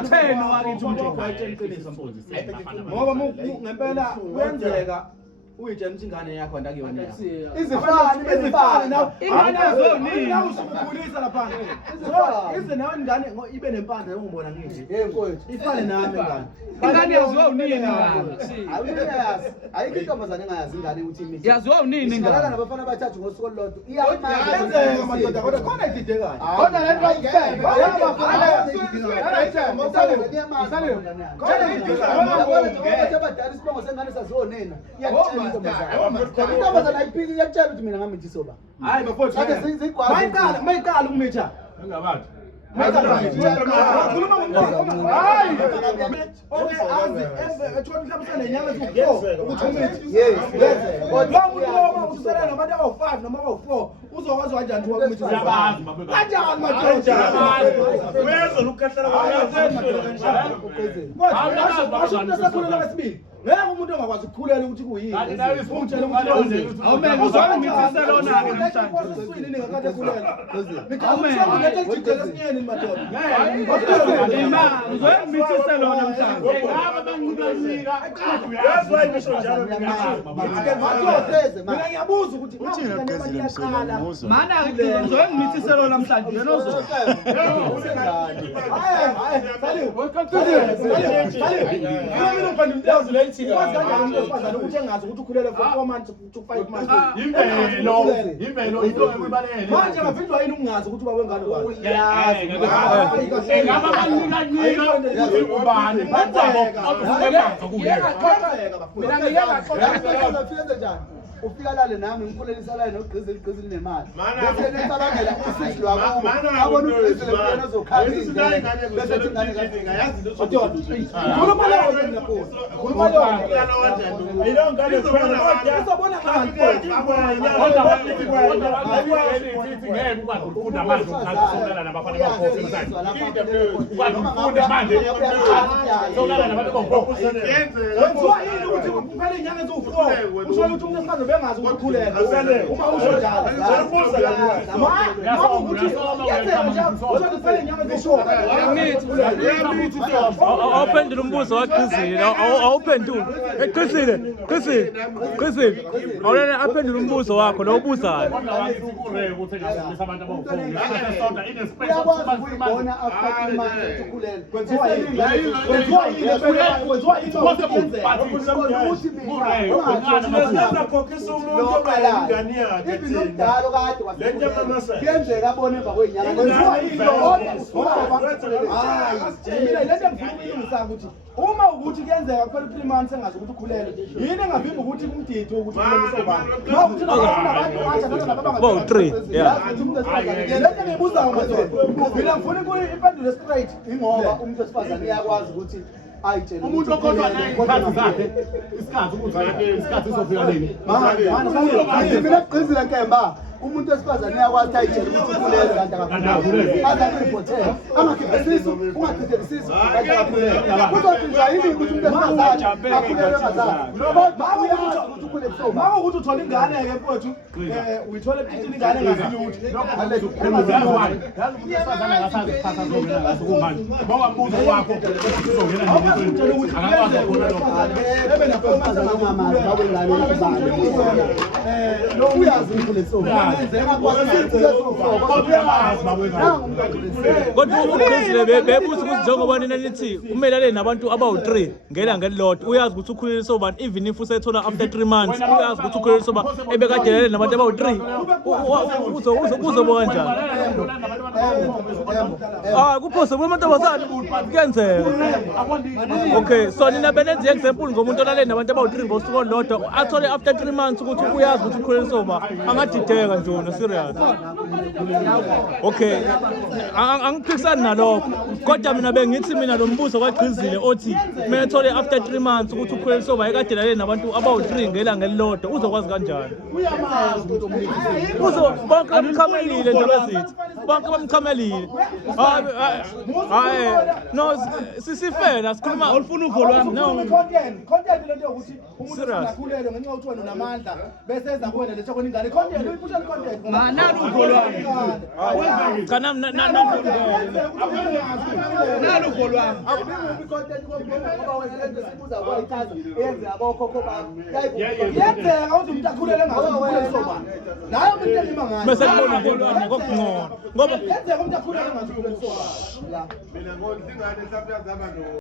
utheni wakithi umthoko wayetshela iqiniso ngoba ngempela kuyenzeka uyitshela ukuthi ingane yakho andakuyona izifani nawe ingane yazonini usukhulisa lapha ize nawe ingane ibe nempande ungibona ngithi mfowethu ifane nami ingane yaziwa unini ngalo awuyazi ayikho intombazane engayazi ingane ukuthi imithi yaziwa unini ngalo ngala nabafana abathathu ngosuku olulodwa iyenzeka madoda kodwa khona ididekayo kodwa lento ayifeka abadala isibongo sengane sazonena iyakutshela intombazane ayiphingi iyakutshela ukuthi mina ngamithi soba hayi bafowethu mayikala ukumitha ngabantu khuluma ngomntwana hayi okay azi ethona mhlawumbe nenyanga eziwu4 ukuthi umithi yes kodwa umuntu uma usela nabantu abawu5 noma abawu4 uzokwazi kanjani ukuthi wakumithi yabazi kanjani madoda wezwe ukukhahlela ngeke umuntu ongakwazi ukukhulela ukuthi kuyini utshela ukuthi awumele uzongimithisela ona ke namhlanje uswini ngakade ekhulela ngicabanga ukuthi ngeke sinyeni madoda imali uzoyimithisela ona namhlanje ngaba bangibanika yazwa imisho njalo mina ngiyabuza ukuthi iyaqala mana uzoyimithisela ona namhlanje yena uzo ukuthi engazi ukuthi ukhulele for 4 months to 5 months imvelo into emibalele manje ngaphindwa yini ungazi ukuthi babe ngane kwayo ngaba banika ukuthi ubani ufika lale nami ngikholelisa la nogqizeli nemali bese necabangela isizwe lwakho abona ugqizeli kuyena ozokhalisa bese ingane ngayazi into khuluma leyo khuluma leyo ayilo ngane uzobona ngani ngeke ukwazi ukufunda manje ukusondelana nabafana bakho ukwazi manje sondelana nabantu bakho wenziwa yini ukuthi kuphele inyanga eziwu4 usho ukuthi umuntu esifana bengazi ukuthi ukhulele uma usho njalo noma ukuthi yenzeka njalo usho kuphele inyanga eziwu4 awuphendula umbuzo waqhizile awuphendula qhizile awulena aphendula umbuzo wakho lo ubuzayo uyakwazi ukuyibona after imali ukhulele kwenziwa yini ukuthi ingane yakhe ibinodalo kade wasenzeka abone emva kwenyanga ukuthi uma ukuthi kuyenzeka kuphela 3 months engazi ukuthi ukhulele yini engavimba ukuthi kumdidi ukuthi ukhulele sobani ma ukuthi nabantu acha nababa 3 yeah lento ngibuza madoda mina ngifuna impendulo straight ingoba umuntu wesifazane uyakwazi ukuthi ayitshele umuntu okodwa nayikhathi zakhe isikhathi ukuthi isikhathi sofika nini mina kuqizile nkemba umuntu wesifazane uyakwazi ayitshele ukuthi ukhulele kanti akakhulele azayipothela angakhiphe isisu ungakhiphe isisu kanti akakhulele kuzothi nje yini ukuthi umuntu wesifazane akhulele ngazani ma ukuthi uthola ingane ke mfowethu uyithola ebutini ingane engazi lutho kodwa uqhizile bebuza ukuthi njengoba nina nithi umelane nabantu abawu3 ngelanga elilodwa uyazi ukuthi ukhulele sobani even if usethola after 3 months uyazi ukuthi ukhulele soba ebekadelele nabantu abawu3 uzobo kanjani kuphose kumantombazane kuyenzeka okay so nina benenze example ngomuntu olale nabantu abawu3 ngosuku olulodwa athole after 3 months ukuthi uyazi ukuthi ukhulele soba angadideka nje no serious okay angiphikisani nalokho kodwa mina bengithi mina lo mbuzo kwaqhizile othi mina ethole after 3 months ukuthi ukhulele soba ayekadelele nabantu abawu3 ngelanga elilodwa uzokwazi kanjani bonke bamkhamelile nje bezithi bonke bamkhamelile hayi no sisifela sikhuluma olufuna uvo lwami no content lento yokuthi umuntu angakhulelwe ngenxa yokuthi wena unamandla bese eza kuwena letha khona ingane content uyipusha content manalo uvo lwami Cha nami Nalugo lwami. Yenzeka ukuthi umuntu akhulele ngazo sobani. Nayo umuntu elima ngani. bese kubona kolwami kokungcono ngoba Yenzeka umuntu akhulele ngazo sobani. Mina ngondlingane sapha zaba no